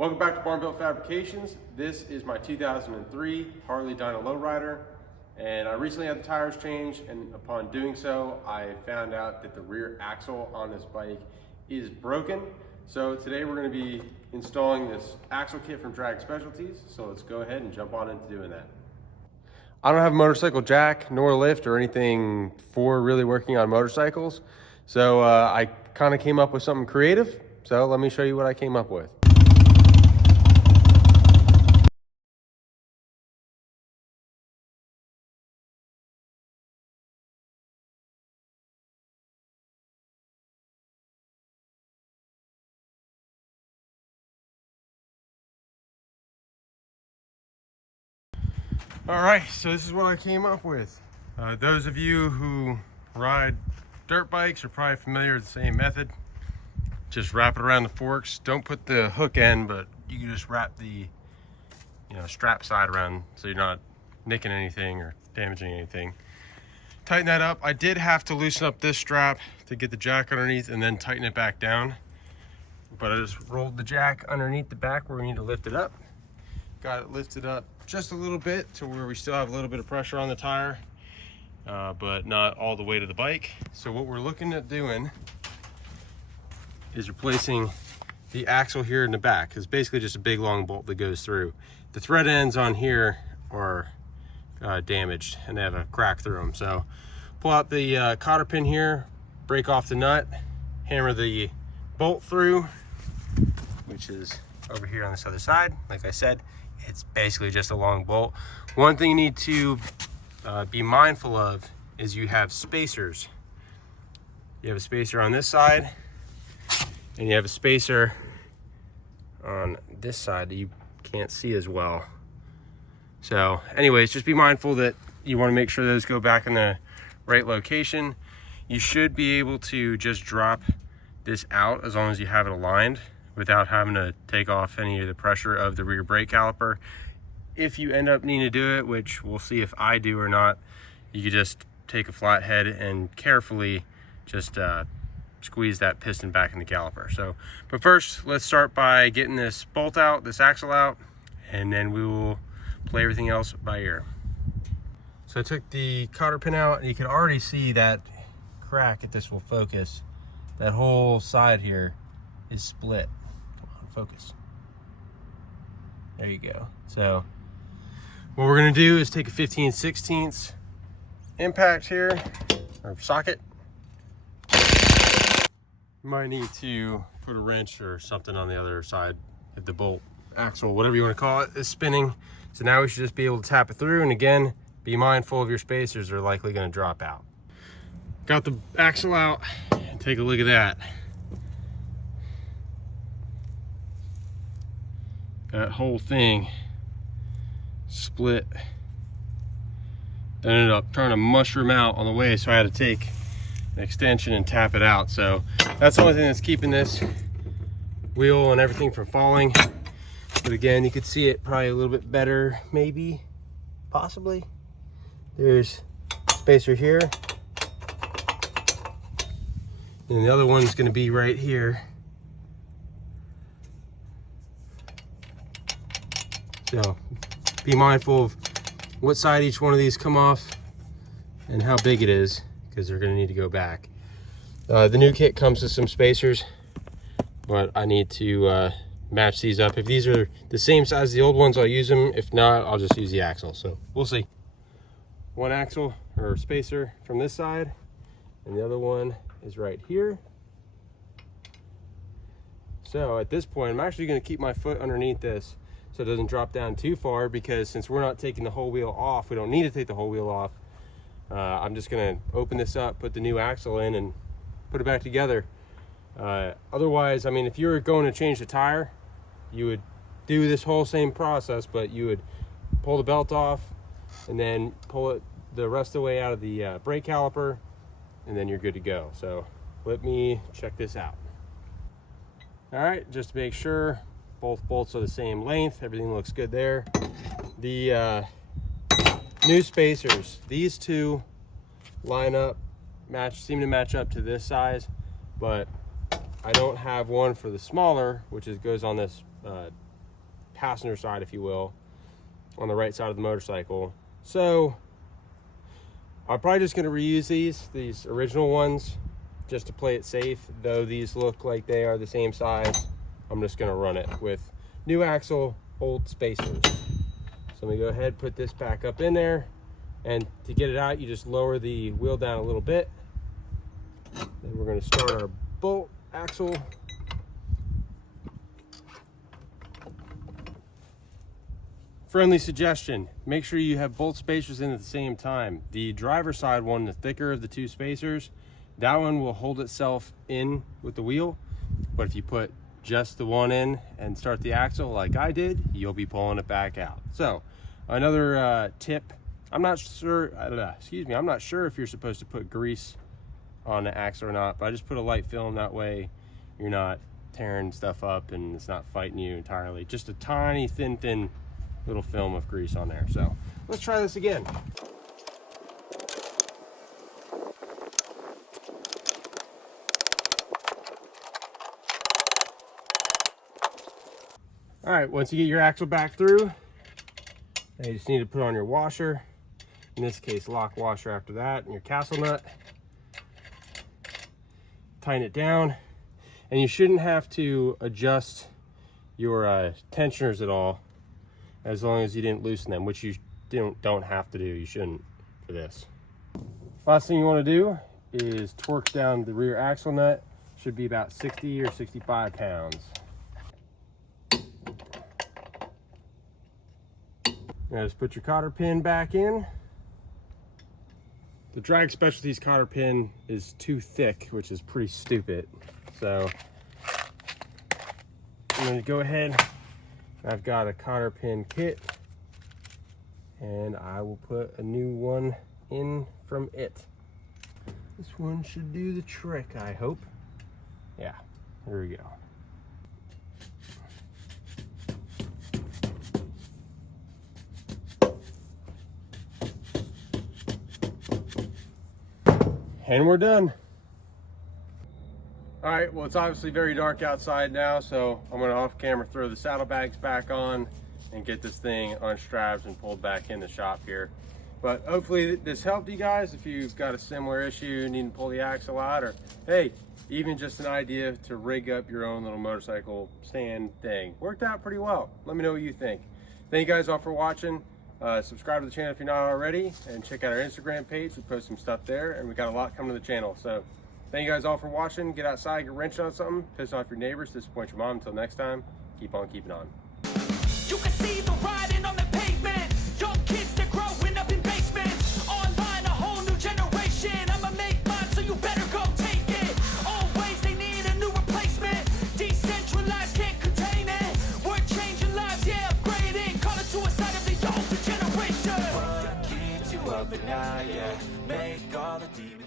Welcome back to Barn Built Fabrications. This is my 2003 Harley Dyna Lowrider, and I recently had the tires changed, and upon doing so, I found out that the rear axle on this bike is broken. So today we're going to be installing this axle kit from Drag Specialties, so let's go ahead and jump on into doing that. I don't have a motorcycle jack nor lift or anything for really working on motorcycles, so I kind of came up with something creative. So let me show you what I came up with. All right, so this is what I came up with. Those of you who ride dirt bikes are probably familiar with the same method. Just wrap it around the forks. Don't put the hook end, but you can just wrap the strap side around so you're not nicking anything or damaging anything. Tighten that up. I did have to loosen up this strap to get the jack underneath and then tighten it back down. But I just rolled the jack underneath the back where we need to lift it up. Got it lifted up just a little bit to where we still have a little bit of pressure on the tire, but not all the way to the bike. So what we're looking at doing is replacing the axle here in the back. It's basically just a big long bolt that goes through. The thread ends on here are damaged and they have a crack through them. So pull out the cotter pin here, break off the nut, hammer the bolt through, which is over here on this other side. Like I said, it's basically just a long bolt. One thing you need to be mindful of is you have spacers. You have a spacer on this side and you have a spacer on this side that you can't see as well. So anyways, just be mindful that you want to make sure those go back in the right location. You should be able to just drop this out as long as you have it aligned without having to take off any of the pressure of the rear brake caliper. If you end up needing to do it, which we'll see if I do or not, you can just take a flathead and carefully just squeeze that piston back in the caliper. So, but first, let's start by getting this bolt out, this axle out, and then we will play everything else by ear. So I took the cotter pin out, and you can already see that crack, if this will focus. That whole side here is split. Focus. There you go. So what we're going to do is take a 15/16 impact here, or socket. You might need to put a wrench or something on the other side if the bolt, axle, whatever you want to call it, is spinning. So now we should just be able to tap it through, and again, be mindful of your spacers, are likely going to drop out. Got the axle out, and take a look at that. That whole thing split. Ended up trying to mushroom out on the way, so I had to take an extension and tap it out. So that's the only thing that's keeping this wheel and everything from falling. But again, you could see it probably a little bit better, maybe, possibly. There's spacer here. And the other one's gonna be right here. So be mindful of what side each one of these come off and how big it is, because they're going to need to go back. The new kit comes with some spacers, but I need to match these up. If these are the same size as the old ones, I'll use them. If not, I'll just use the axle. So we'll see. One axle or spacer from this side, and the other one is right here. So at this point, I'm actually going to keep my foot underneath this so it doesn't drop down too far, because since we're not taking the whole wheel off, we don't need to take the whole wheel off. I'm just gonna open this up, put the new axle in, and put it back together. Otherwise, I mean, if you were going to change the tire, you would do this whole same process, but you would pull the belt off and then pull it the rest of the way out of the brake caliper, and then you're good to go. So let me check this out. All right, just to make sure both bolts are the same length, everything looks good there. The new spacers, these two line up, seem to match up to this size, but I don't have one for the smaller, which goes on this passenger side, if you will, on the right side of the motorcycle. So I'm probably just going to reuse these original ones just to play it safe. Though these look like they are the same size, I'm just going to run it with new axle, old spacers. So let me go ahead, put this back up in there, and to get it out, you just lower the wheel down a little bit. Then we're going to start our bolt axle. Friendly suggestion, make sure you have both spacers in at the same time. The driver's side one, the thicker of the two spacers, that one will hold itself in with the wheel. But if you put just the one in and start the axle like I did, you'll be pulling it back out. So another tip, I'm not sure if you're supposed to put grease on the axle or not, but I just put a light film, that way you're not tearing stuff up and it's not fighting you entirely. Just a tiny thin little film of grease on there. So let's try this again. All right, once you get your axle back through, you just need to put on your washer, in this case lock washer after that, and your castle nut. Tighten it down, and you shouldn't have to adjust your tensioners at all, as long as you didn't loosen them, which you don't have to do. You shouldn't for this. Last thing you want to do is torque down the rear axle nut. Should be about 60 or 65 pounds. Now just put your cotter pin back in. The Drag Specialties cotter pin is too thick, which is pretty stupid. So I'm going to go ahead. I've got a cotter pin kit, and I will put a new one in from it. This one should do the trick, I hope. Yeah, here we go. And we're done. All right, well, it's obviously very dark outside now, so I'm gonna off camera throw the saddlebags back on and get this thing unstrapped and pulled back in the shop here. But hopefully this helped you guys if you've got a similar issue, needing to pull the axle out, or hey, even just an idea to rig up your own little motorcycle stand thing. Worked out pretty well. Let me know what you think. Thank you guys all for watching. Subscribe to the channel if you're not already, and check out our Instagram page. We post some stuff there, and we got a lot coming to the channel. So thank you guys all for watching. Get outside, get wrenching on something, piss off your neighbors, disappoint your mom. Until next time, keep on keeping on. You can see the riding on the pavement. Young kids, they're growing up in basements. Online, a whole new generation. I'ma make mine, so you better go take it. Always, they need a new replacement. Decentralized, can't contain it. We're changing lives, yeah, upgrading. Call it suicide of the older generation. What keeps you up at night, yeah. Make all the demons